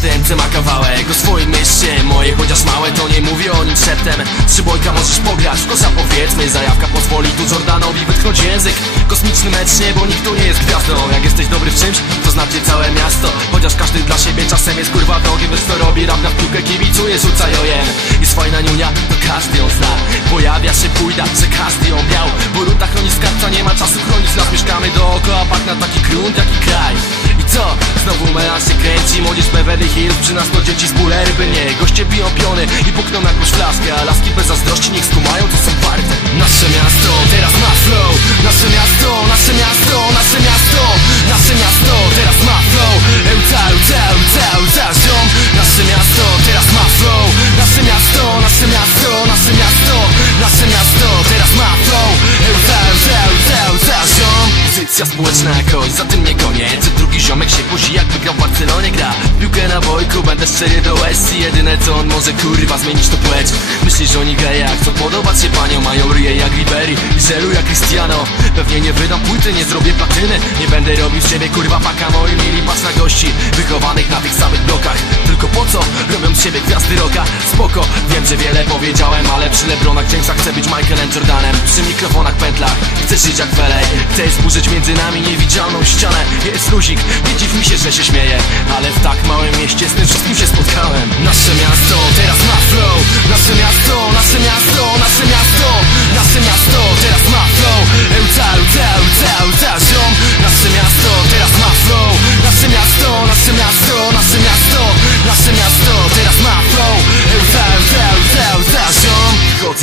Polsce ma kawałek O swoim mieście, moje chociaż małe To nie mówię o nim szeptem Trzybojka możesz pograć, w kosza powiedzmy Zajawka pozwoli tu Jordanowi wytchnąć język. Kosmiczny mecz nie, bo nikt tu nie jest gwiazdą. Jak jesteś dobry w czymś, to znaczy całe miasto. Chociaż każdy dla siebie czasem jest kurwa drogi Wiesz co robi, rap na piłkę kibicuje, rzuca jojem Jest fajna niunia, to każdy ją zna. Pojawia się pójda, że każdy ją miał. Bo luta chroni skarbca, nie ma czasu chronić nas. Mieszkamy dookoła, pak na taki grunt, jaki kraj co? Znowu melanż kręci Młodzież Beverly Hills, przy nas to dzieci z bulery by nie. Goście biją piony i pukną jakąś flaskę A laski bez zazdrości niech skumają, co są warte. Nasze miasto teraz ma flow. Nasze Pozycja społeczna jakoś, za tym nie koniec. Drugi ziomek się pozi jak wygrał w Barcelonie gra Piłkę na bojku, będę szczery do West Jedyne co on może kurwa zmienić to płeć. Myślisz, oni geje jak chcą. Podobać się panią Mają ryje jak Ribery żelu jak Cristiano. Pewnie nie wydam płyty, nie zrobię platyny. Nie będę robił z siebie kurwa paka. Moi mieli patrz na gości wychowanych na tych samych siebie gwiazdy roka? Spoko, wiem, że wiele powiedziałem Ale przy Lebronach Jamesach chcę być Michaelem Jordanem. Przy mikrofonach pętlach chcę żyć jak Welej Chcę zburzyć między nami niewidzialną ścianę. Jest luzik, nie dziw mi się, że się śmieję Ale w tak małym mieście z tym wszystkim się spotkałem. Nasze miasto teraz ma flow. Nasze miasto, nasze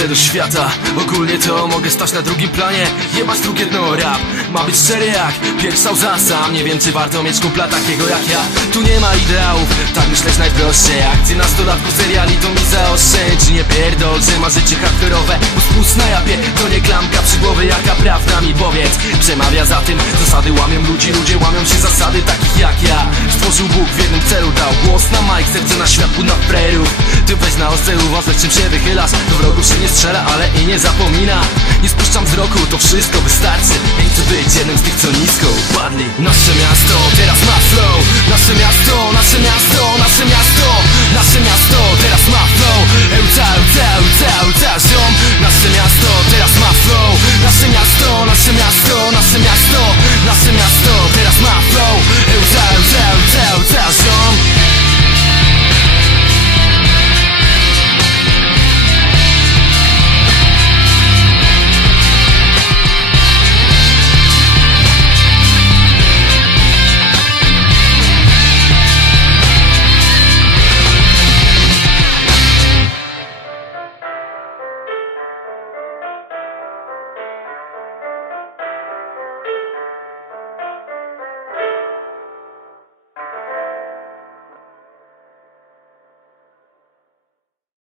do świata, ogólnie to mogę stać na drugim planie. Jebać drugie dno rap, ma być szczery jak pierwsza łza Sam nie wiem czy warto mieć kumpla takiego jak ja. Tu nie ma ideałów, tak myśleć najprościej Akcje nastolatku seriali to mi zaoszczędzi. Nie pierdol, że ma życie hardkorowe. Bo spust na japie, to nie klamka przy głowie Jaka prawda mi powiedz, za tym. Zasady łamią ludzi, ludzie łamią się zasady takich jak ja. Stworzył Bóg w jednym celu, dał głos na mic Serce na światło na prerów Ty weź na ostrze uważaj czym się wychylasz. Do wrogów się nie strzela, ale i nie zapomina. Nie spuszczam wzroku, to wszystko wystarczy. Nie chcę być jednym z tych co nisko upadli. Nasze miasto teraz ma flow. Nasze miasto, nasze miasto